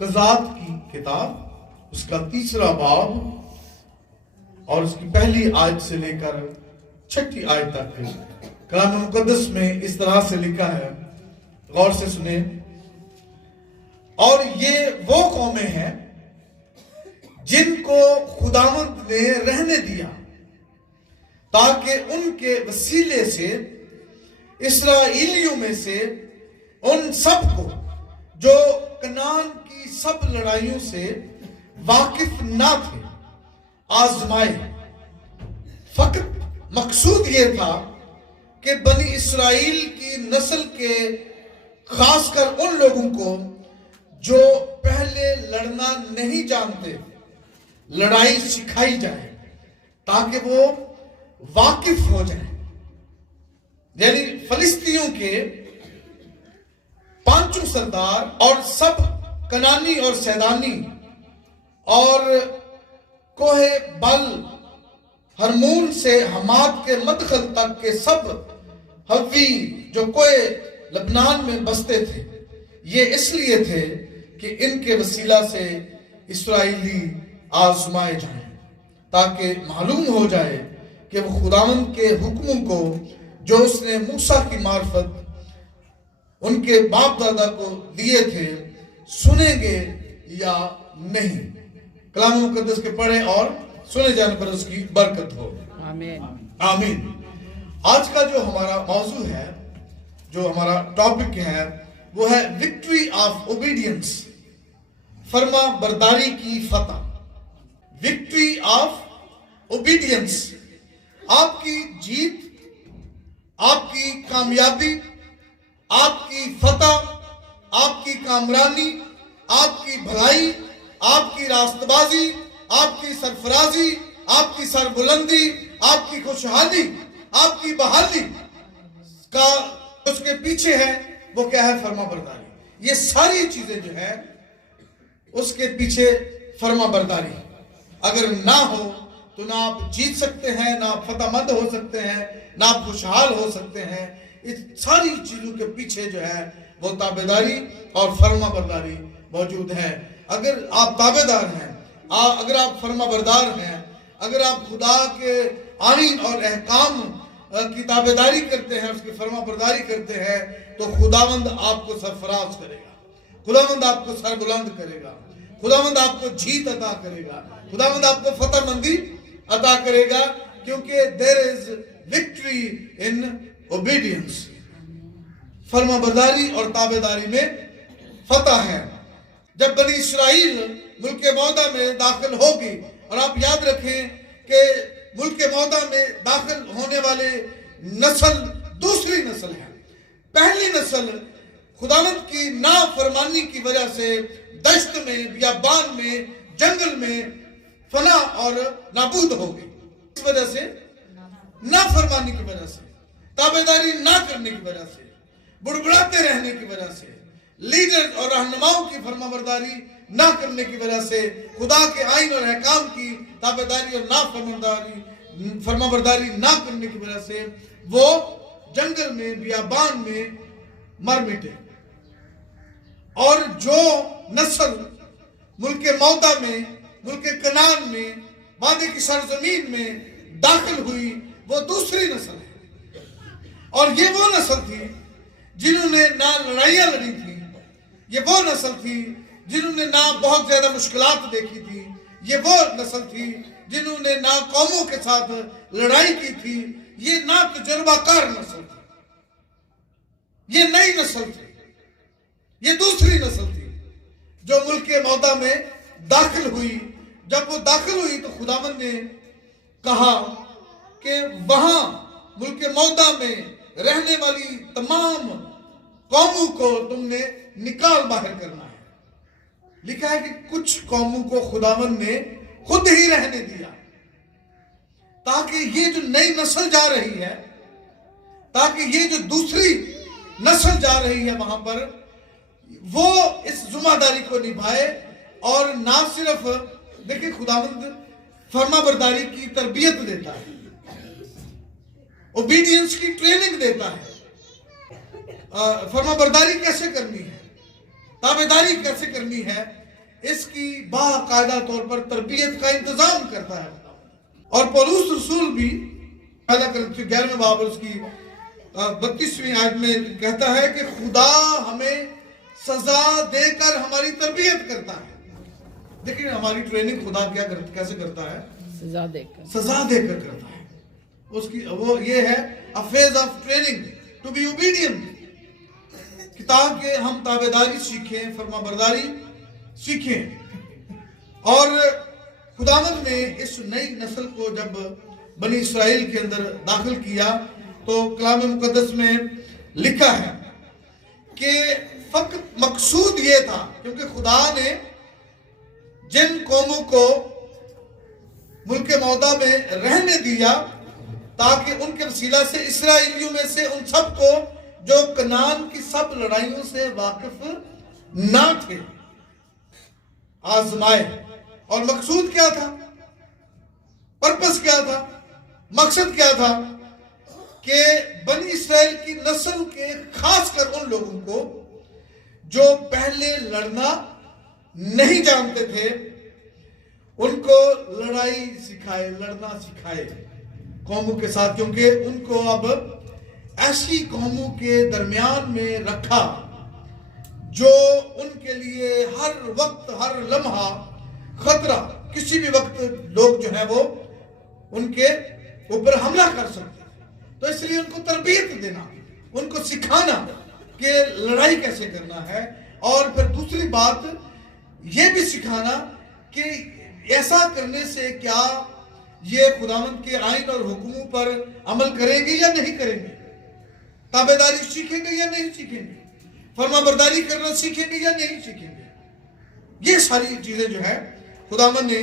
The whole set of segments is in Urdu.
قضات کی کتاب، اس کا 3 باب اور اس کی پہلی آیت سے لے کر 6 آیت تک کلام مقدس میں اس طرح سے لکھا ہے، غور سے سنیں۔ اور یہ وہ قومیں ہیں جن کو خداوند نے رہنے دیا تاکہ ان کے وسیلے سے اسرائیلیوں میں سے ان سب کو جو کنعان کی سب لڑائیوں سے واقف نہ تھے آزمائے۔ فقط مقصود یہ تھا کہ بنی اسرائیل کی نسل کے خاص کر ان لوگوں کو جو پہلے لڑنا نہیں جانتے لڑائی سکھائی جائے تاکہ وہ واقف ہو جائیں۔ یعنی فلسطینیوں کے 5 سردار اور سب کنانی اور سیدانی اور کوہ بل ہرمون سے حماد کے مدخل تک کے سب ہوی جو کوہ لبنان میں بستے تھے، یہ اس لیے تھے کہ ان کے وسیلہ سے اسرائیلی آزمائے جائیں تاکہ معلوم ہو جائے کہ وہ خداوند کے حکموں کو جو اس نے موسیٰ کی معرفت ان کے باپ دادا کو دیے تھے سنیں گے یا نہیں۔ کلام مقدس کے پڑھے اور سنے جانے پر اس کی برکت ہو، آمین آمین۔ آج کا جو ہمارا موضوع ہے، جو ہمارا ٹاپک ہے، وہ ہے وکٹری آف اوبیڈینس، فرما برداری کی فتح۔ وکٹری آف اوبیڈینس، آپ کی جیت، آپ کی کامیابی، آپ کی فتح، آپ کی کامرانی، آپ کی بھلائی، آپ کی راست بازی، آپ کی سرفرازی، آپ کی سربلندی، آپ کی خوشحالی، آپ کی بحالی کا اس کے پیچھے ہے وہ کیا ہے؟ فرما برداری۔ یہ ساری چیزیں جو ہے اس کے پیچھے فرما برداری، اگر نہ ہو تو نہ آپ جیت سکتے ہیں، نہ آپ فتح مند ہو سکتے ہیں، نہ آپ خوشحال ہو سکتے ہیں۔ اس ساری چیزوں کے پیچھے جو ہے وہ تابعداری اور فرما برداری موجود ہے۔ اگر آپ تابعدار ہیں، اگر آپ فرما بردار ہیں، اگر آپ خدا کے آئین اور احکام کی تابعداری کرتے ہیں، اس کی فرما برداری کرتے ہیں، تو خداوند آپ کو سرفراز کرے گا، خداوند آپ کو سربلند کرے گا، خداوند آپ کو جیت عطا کرے گا، خداوند آپ کو فتح مندی عطا کرے گا، کیونکہ there is victory in obedience۔ فرما برداری اور تابعداری میں فتح ہے۔ جب بنی اسرائیل ملک موعدہ میں داخل ہوگی، اور آپ یاد رکھیں کہ ملک موعدہ میں داخل ہونے والے نسل دوسری نسل ہے۔ پہلی نسل خداوند کی نافرمانی کی وجہ سے دشت میں، بیابان میں، جنگل میں فنا اور نابود ہو گئی، اس وجہ سے نافرمانی کی وجہ سے، تابعداری نہ کرنے کی وجہ سے، بڑبڑاتے رہنے کی وجہ سے، لیڈر اور رہنماؤں کی فرما برداری نہ کرنے کی وجہ سے، خدا کے آئین اور احکام کی تابعداری اور فرما برداری نہ کرنے کی وجہ سے وہ جنگل میں، بیابان میں مر مٹے۔ اور جو نسل ملک موعدہ میں، ملک کنعان میں، وعدے کی سرزمین میں داخل ہوئی، وہ دوسری نسل ہے۔ اور یہ وہ نسل تھی جنہوں نے نہ لڑائیاں لڑی تھی، یہ وہ نسل تھی جنہوں نے نہ بہت زیادہ مشکلات دیکھی تھی، یہ وہ نسل تھی جنہوں نے نہ قوموں کے ساتھ لڑائی کی تھی، یہ نہ تجربہ کار نسل تھی، یہ نئی نسل تھی، یہ دوسری نسل تھی جو ملک موعدہ میں داخل ہوئی۔ جب وہ داخل ہوئی تو خداوند نے کہا کہ وہاں ملک موعدہ میں رہنے والی تمام قوموں کو تم نے نکال باہر کرنا ہے۔ لکھا ہے کہ کچھ قوموں کو خداوند نے خود ہی رہنے دیا تاکہ یہ جو نئی نسل جا رہی ہے، تاکہ یہ جو دوسری نسل جا رہی ہے وہاں پر، وہ اس ذمہ داری کو نبھائے۔ اور نہ صرف دیکھیں، خداوند فرما برداری کی تربیت دیتا ہے، اوبیڈینس کی ٹریننگ دیتا ہے، فرما برداری کیسے کرنی ہے، تابعداری کیسے کرنی ہے، اس کی باقاعدہ طور پر تربیت کا انتظام کرتا ہے. اور پولس رسول بھی 11ویں باب اس کی 32ویں آیت میں کہتا ہے کہ خدا ہمیں سزا دے کر ہماری تربیت کرتا ہے. دیکھیں ہماری ٹریننگ خدا کیسے کرتا ہے؟ سزا دے کر کرتا ہے. اس کی وہ یہ ہے a phase of training to be obedient, تاکہ ہم تابعداری سیکھیں، فرما برداری سیکھیں. اور خداوند نے اس نئی نسل کو جب بنی اسرائیل کے اندر داخل کیا تو کلام مقدس میں لکھا ہے کہ فقط مقصود یہ تھا، کیونکہ خدا نے جن قوموں کو ملک موعودہ میں رہنے دیا تاکہ ان کے وسیلہ سے اسرائیلیوں میں سے ان سب کو جو کنعان کی سب لڑائیوں سے واقف نہ تھے آزمائے. اور مقصود کیا تھا؟ پرپس کیا تھا؟ مقصد کیا تھا؟ کہ بنی اسرائیل کی نسل کے خاص کر ان لوگوں کو جو پہلے لڑنا نہیں جانتے تھے ان کو لڑنا سکھائے قوموں کے ساتھ. کیونکہ ان کو اب ایسی قوموں کے درمیان میں رکھا جو ان کے لیے ہر وقت ہر لمحہ خطرہ، کسی بھی وقت لوگ جو ہیں وہ ان کے اوپر حملہ کر سکتے. تو اس لیے ان کو تربیت دینا، ان کو سکھانا کہ لڑائی کیسے کرنا ہے. اور پھر دوسری بات یہ بھی سکھانا کہ ایسا کرنے سے کیا یہ خداوند کے آئین اور حکموں پر عمل کریں گے یا نہیں کریں گے، تابعداری سیکھیں گے یا نہیں سیکھیں گے، فرما برداری کرنا سیکھیں گے یا نہیں سیکھیں گے. یہ ساری چیزیں جو ہے خداوند نے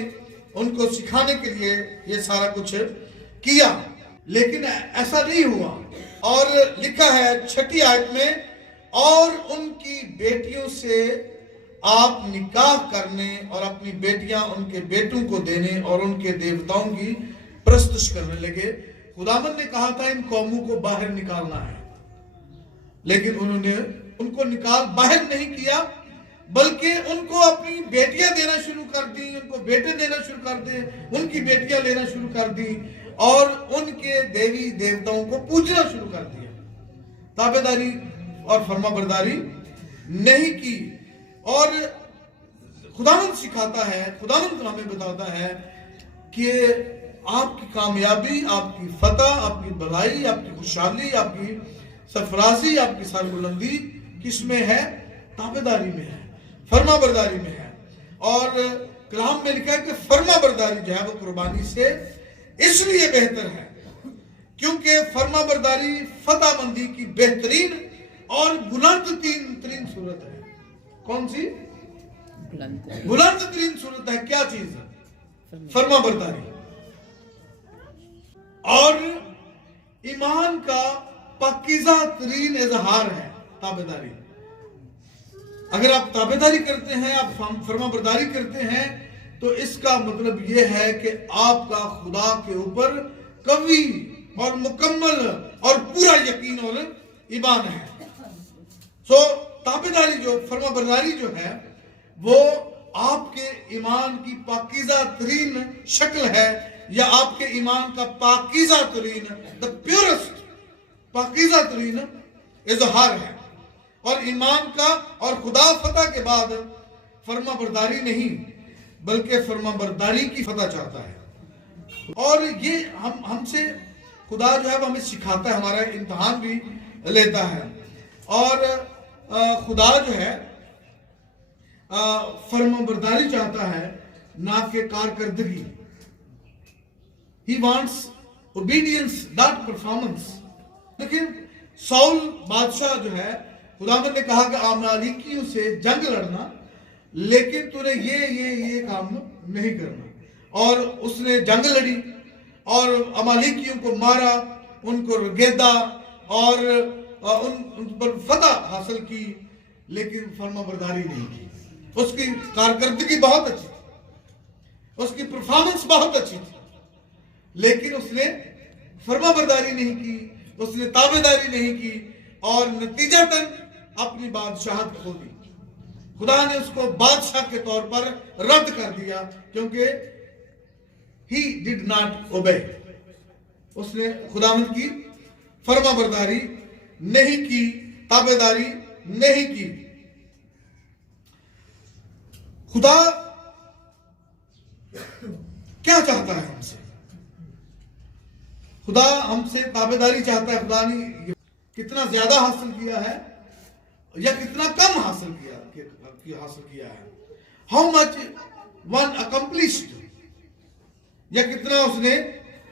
ان کو سکھانے کے لیے یہ سارا کچھ کیا. لیکن ایسا نہیں ہوا. اور لکھا ہے 6 آیت میں، اور ان کی بیٹیوں سے آپ نکاح کرنے اور اپنی بیٹیاں ان کے بیٹوں کو دینے اور ان کے دیوتاؤں کی پرستش کرنے لگے. خداوند نے کہا تھا ان قوموں کو باہر نکالنا ہے، لیکن انہوں نے ان کو باہر نہیں کیا، بلکہ ان کو اپنی بیٹیاں دینا شروع کر دی، ان کو بیٹے دینا شروع کر دے، ان کی بیٹیاں لینا شروع کر دی اور ان کے دیوی دیوتاؤں کو پوجنا شروع کر دیا. تابعداری اور فرما برداری نہیں کی. اور خداوند سکھاتا ہے، خداوند ہمیں بتاتا ہے کہ آپ کی کامیابی، آپ کی فتح، آپ کی بھلائی، آپ کی خوشحالی، آپ کی سرفرازی، آپ کی سربلندی کس میں ہے؟ تابعداری میں ہے، فرما برداری میں ہے. اور کلام میں لکھا ہے کہ فرما برداری جو ہے وہ قربانی سے اس لیے بہتر ہے کیونکہ فرما برداری فتح مندی کی بہترین اور بلند ترین صورت ہے. کون سی؟ بلند ترین صورت ہے. کیا چیز ہے؟ فرما برداری. اور ایمان کا پاکیزہ ترین اظہار ہے تابعداری. اگر آپ تابعداری کرتے ہیں، آپ فرما برداری کرتے ہیں، تو اس کا مطلب یہ ہے کہ آپ کا خدا کے اوپر قوی اور مکمل اور پورا یقین اور ایمان ہے. تابعداری جو فرما برداری جو ہے وہ آپ کے ایمان کی پاکیزہ ترین شکل ہے، یا آپ کے ایمان کا پاکیزہ ترین the purest پاکیزہ ترین اظہار ہے. اور ایمان کا اور خدا فتح کے بعد فرما برداری نہیں بلکہ فرما برداری کی فتح چاہتا ہے. اور یہ ہم سے خدا جو ہے وہ ہمیں سکھاتا ہے، ہمارا امتحان بھی لیتا ہے. اور خدا جو ہے فرما برداری چاہتا ہے نہ کہ کارکردگی. He wants obedience not performance. لیکن ساؤل بادشاہ جو ہے خداوند نے کہا کہ عمالیکیوں سے جنگ لڑنا، لیکن تو نے یہ کام نہیں کرنا. اور اس نے جنگ لڑی اور عمالیکیوں کو مارا، ان کو رگیدا اور ان پر فتح حاصل کی، لیکن فرما برداری نہیں کی. اس کی کارکردگی بہت اچھی تھی، اس کی پرفارمنس بہت اچھی تھی، لیکن اس نے فرما برداری نہیں کی، اس نے تابعداری نہیں کی اور نتیجتاً اپنی بادشاہت کھو دی. خدا نے اس کو بادشاہ کے طور پر رد کر دیا کیونکہ he did not obey. اس نے خداوند کی فرما برداری نہیں کی، تابعداری نہیں کی. خدا کیا چاہتا ہے ہم سے؟ خدا ہم سے تابعداری چاہتا ہے. خدا نے کتنا زیادہ حاصل کیا ہے یا کتنا کم حاصل کیا ہے. How much one accomplished, یا کتنا اس نے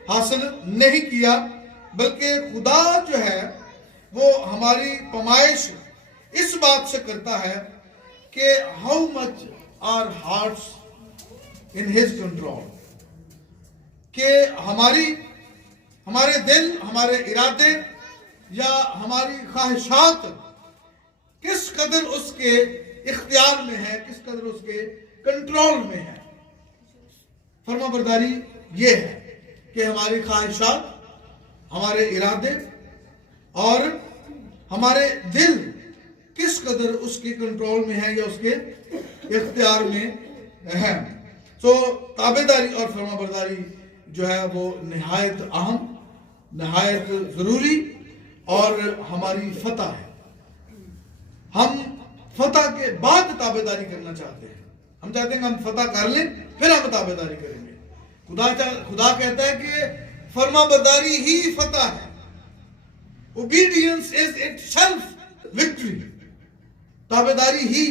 حاصل نہیں کیا. بلکہ خدا جو ہے وہ ہماری پیمائش اس بات سے کرتا ہے کہ how much our hearts in his control, کہ ہمارے دل، ہمارے ارادے یا ہماری خواہشات کس قدر اس کے اختیار میں ہے، کس قدر اس کے کنٹرول میں ہے. فرما برداری یہ ہے کہ ہماری خواہشات، ہمارے ارادے اور ہمارے دل کس قدر اس کے کنٹرول میں ہے یا اس کے اختیار میں ہے. تو تابعداری اور فرما برداری جو ہے وہ نہایت اہم، نہایت ضروری اور ہماری فتح ہے. ہم فتح کے بعد تابعداری کرنا چاہتے ہیں. ہم چاہتے ہیں کہ ہم فتح کر لیں پھر ہم تابعداری کریں گے. خدا کہتا ہے کہ فرما برداری ہی فتح ہے. Obedience is itself victory. تابعداری ہی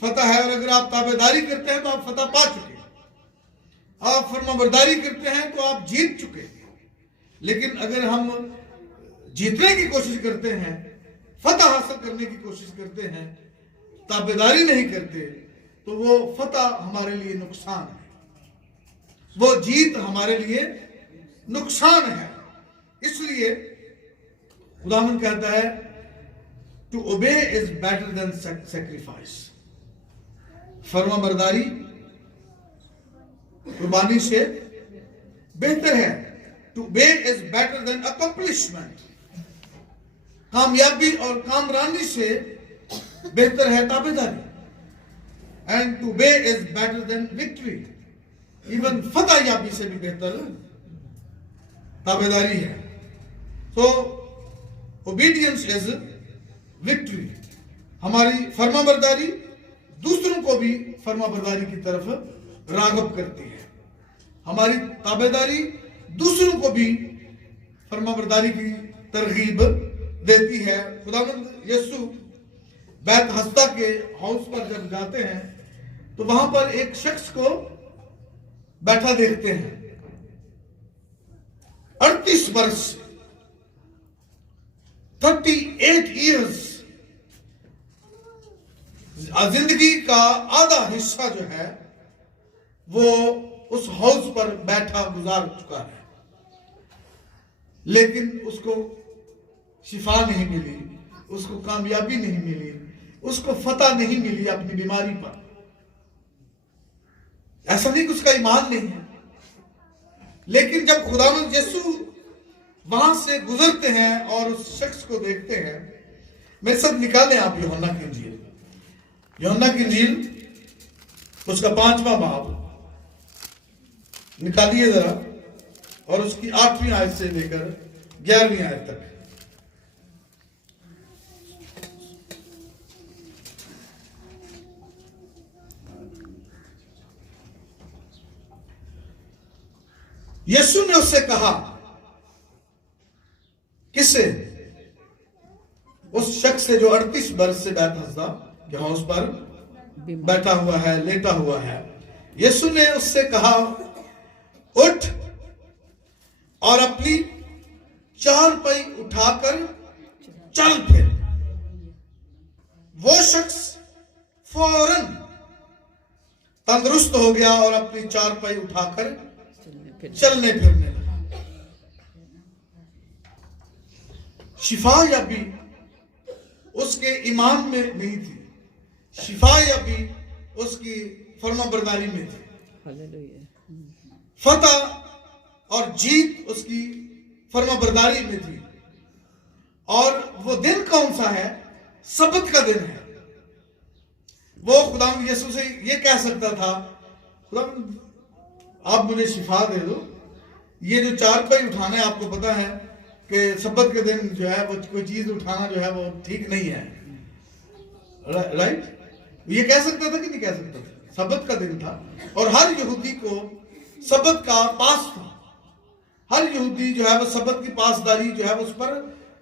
فتح ہے. اور اگر آپ تابعداری کرتے ہیں تو آپ فتح پا چکے. آپ فرما برداری کرتے ہیں تو آپ جیت چکے. لیکن اگر ہم جیتنے کی کوشش کرتے ہیں، فتح حاصل کرنے کی کوشش کرتے ہیں، تابعداری نہیں کرتے، تو وہ فتح ہمارے لیے نقصان ہے، وہ جیت ہمارے لیے نقصان ہے. اس لیے خداوند کہتا ہے to obey is better than sacrifice. فرما برداری قربانی سے بہتر ہے. to obey is better than accomplishment. کامیابی اور کامرانی سے بہتر ہے تابعداری. and to obey is better than victory. even فتح یابی سے بھی بہتر تابعداری ہے. so obedience is victory. ہماری فرما برداری دوسروں کو بھی فرما برداری کی طرف راغب کرتی ہے. ہماری تابعداری دوسروں کو بھی فرما برداری کی ترغیب دیتی ہے. خداوند یسوع بیت ہسدہ کے ہاؤس پر جب جاتے ہیں تو وہاں پر ایک شخص کو بیٹھا دیکھتے ہیں 38 برس 38 ایئرز زندگی کا آدھا حصہ جو ہے وہ اس ہاؤس پر بیٹھا گزار چکا ہے، لیکن اس کو شفا نہیں ملی، اس کو کامیابی نہیں ملی، اس کو فتح نہیں ملی اپنی بیماری پر. ایسا نہیں کہ اس کا ایمان نہیں ہے، لیکن جب خداوند یسوع وہاں سے گزرتے ہیں اور اس شخص کو دیکھتے ہیں. میرے ساتھ نکالیں آپ یوحنا کی انجیل، یوحنا کی انجیل اس کا 5واں باب نکالیے ذرا، اور اس کی 8ویں آیت سے لے کر 11ویں آیت تک. یسوع نے اس سے کہا، کس سے؟ اس شخص سے جو 38 برس سے بیت ہسدہ کے ہاؤس پر بیٹھا ہوا ہے، لیٹا ہوا ہے. یسوع نے اس سے کہا، اٹھ اور اپنی چارپائی اٹھا کر چل پھر. وہ شخص فوراً تندرست ہو گیا اور اپنی چارپائی اٹھا کر چلنے پھرنے لگا. شفا یابی اس کے ایمان میں نہیں تھی، شفا یابی اس کی فرما برداری میں تھی. فتح اور جیت اس کی فرما برداری میں تھی. اور وہ دن کون سا ہے؟ سبت کا دن ہے. وہ خدا یسوع سے یہ کہہ سکتا تھا خدا آپ مجھے شفا دے دو، یہ جو چارپائی اٹھانا ہے آپ کو پتا ہے کہ سبت کے دن جو ہے وہ کوئی چیز اٹھانا جو ہے وہ ٹھیک نہیں ہے، رائٹ؟ یہ کہہ سکتا تھا کہ نہیں کہہ سکتا تھا؟ سبت کا دن تھا اور ہر یہودی کو سبت کا پاس تھا، ہر یہودی جو ہے وہ سبت کی پاسداری جو ہے اس پر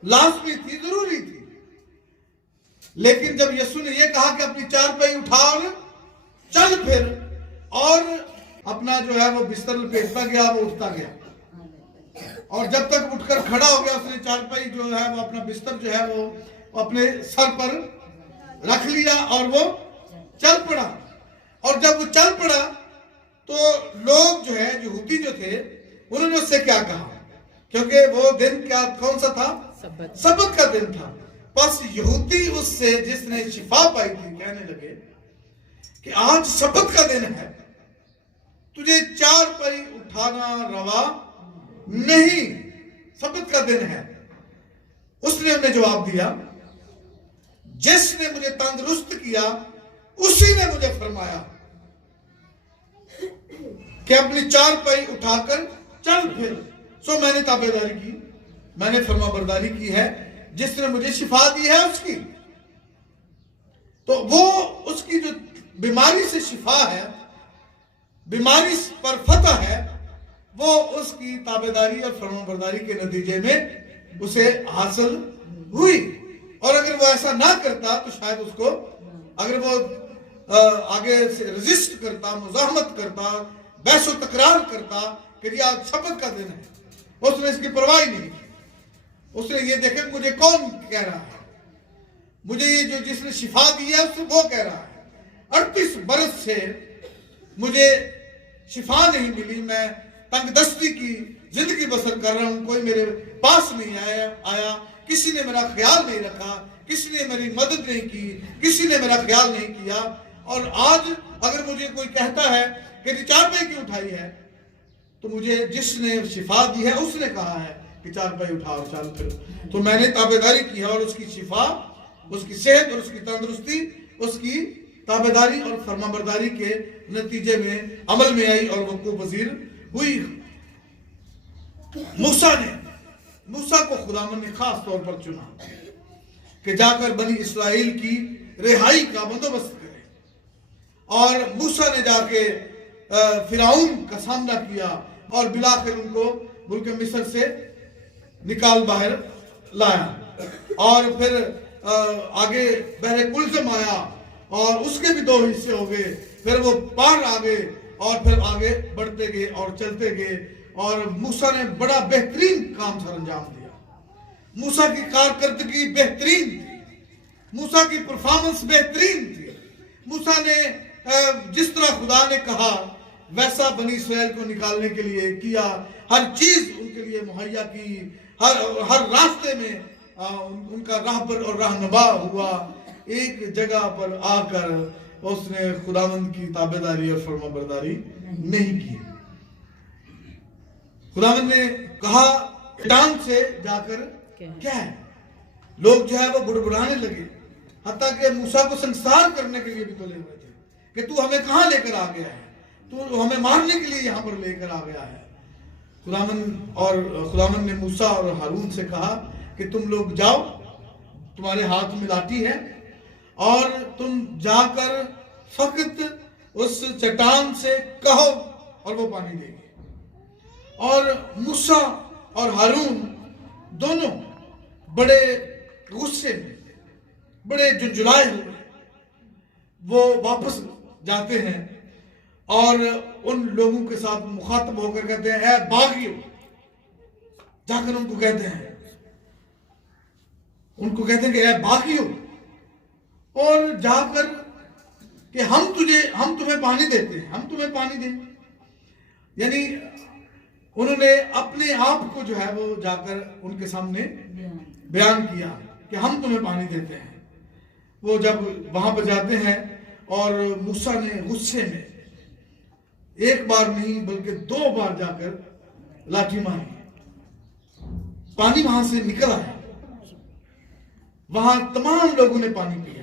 لازمی تھی، ضروری تھی۔ لیکن جب یسوع نے یہ کہا کہ اپنی چارپائی اٹھا اور چل پھر، اور اپنا جو ہے وہ بستر لپیٹتا گیا، وہ اٹھتا گیا، اور جب تک اٹھ کر کھڑا ہو گیا اس نے چارپائی جو ہے وہ اپنا بستر جو ہے وہ اپنے سر پر رکھ لیا اور وہ چل پڑا۔ اور جب وہ چل پڑا تو لوگ جو ہے یہودی جو تھے انہوں نے اس سے کیا کہا، کیونکہ وہ دن کیا کون سا تھا؟ سبت کا دن تھا۔ بس یہودی اس سے جس نے شفا پائی تھی کہنے لگے کہ آج سبت کا دن ہے، تجھے چارپائی اٹھانا روا نہیں، سبت کا دن ہے۔ اس نے انہیں جواب دیا، جس نے مجھے تندرست کیا اسی نے مجھے فرمایا کہ اپنی چارپائی اٹھا کر چل پھر، سو میں نے تابعداری کی، میں نے فرما برداری کی ہے، جس نے مجھے شفا دی ہے اس کی۔ تو وہ اس کی جو بیماری سے شفا ہے، بیماری پر فتح ہے، وہ اس کی تابعداری اور فرما برداری کے نتیجے میں اسے حاصل ہوئی۔ اور اگر وہ ایسا نہ کرتا تو شاید اس کو، اگر وہ آگے سے رزسٹ کرتا، مزاحمت کرتا، بحث و تکرار کرتا کہ یہ آج سبت کا دن ہے، اس نے اس کی پرواہ نہیں کی۔ اس نے یہ دیکھا مجھے کون کہہ رہا ہے، مجھے یہ جو جس نے شفا دی ہے اس وہ کہہ رہا ہے، 38 برس سے مجھے شفا نہیں ملی، میں تنگ دستی کی زندگی بسر کر رہا ہوں، کوئی میرے پاس نہیں آیا، کسی نے میرا خیال نہیں رکھا، کسی نے میری مدد نہیں کی، کسی نے میرا خیال نہیں کیا، اور آج اگر مجھے کوئی کہتا ہے کہ چارپائی کیوں اٹھائی ہے، تو مجھے جس نے شفا دی ہے اس نے کہا ہے کہ چارپائی اٹھا اور چل پھر، تو میں نے تابعداری کی ہے، اور اس کی شفا، اس کی صحت اور اس کی تندرستی اس کی تابعداری اور فرما برداری کے نتیجے میں عمل میں آئی اور وقوع پذیر ہوئی۔ موسیٰ کو خداوند نے خاص طور پر چنا کہ جا کر بنی اسرائیل کی رہائی کا بندوبست کرے، اور موسیٰ نے جا کے فرعون کا سامنا کیا اور بلاخر ان کو ملک مصر سے نکال باہر لایا، اور پھر آگے بحر کلزم آیا اور اس کے بھی 2 حصے ہو گئے، پھر وہ پار آگے اور پھر آگے بڑھتے گئے اور چلتے گئے، اور موسیٰ نے بڑا بہترین کام سر انجام دیا۔ موسیٰ کی کارکردگی بہترین تھی، موسیٰ کی پرفارمنس بہترین تھی۔ موسیٰ نے جس طرح خدا نے کہا ویسا بنی اسرائیل کو نکالنے کے لیے کیا، ہر چیز ان کے لیے مہیا کی، ہر راستے میں ان کا راہبر اور رہنما ہوا، ایک جگہ پر آ کر اس نے خداوند کی تابعداری اور فرما برداری نہیں کی۔ خداوند نے کہا ٹانگ سے جا کر کیا ہے، لوگ جو ہے وہ بڑبڑانے لگے، حتیٰ کہ موسیٰ کو سنسار کرنے کے لیے بھی تلے ہوئے تھے کہ تو ہمیں کہاں لے کر آ گیا ہے، تو ہمیں مارنے کے لیے یہاں پر لے کر آ گیا ہے۔ خداوند نے موسیٰ اور ہارون سے کہا کہ تم لوگ جاؤ، تمہارے ہاتھ میں لاٹھی ہے، اور تم جا کر فقط اس چٹان سے کہو اور وہ پانی دے گی۔ اور موسیٰ اور ہارون دونوں بڑے غصے میں، بڑے جنجلائے ہوئے، وہ واپس جاتے ہیں اور ان لوگوں کے ساتھ مخاطب ہو کر کہتے ہیں اے باغیو، جا کر ان کو کہتے ہیں کہ اے باغیو، اور جا کر کہ ہم تمہیں پانی دیتے ہیں، ہم تمہیں پانی دیں، یعنی انہوں نے اپنے آپ کو جو ہے وہ جا کر ان کے سامنے بیان کیا کہ ہم تمہیں پانی دیتے ہیں۔ وہ جب وہاں پر جاتے ہیں اور موسیٰ نے غصے میں ایک بار نہیں بلکہ 2 بار جا کر لاٹھی ماری، پانی وہاں سے نکل آیا، وہاں تمام لوگوں نے پانی پیا،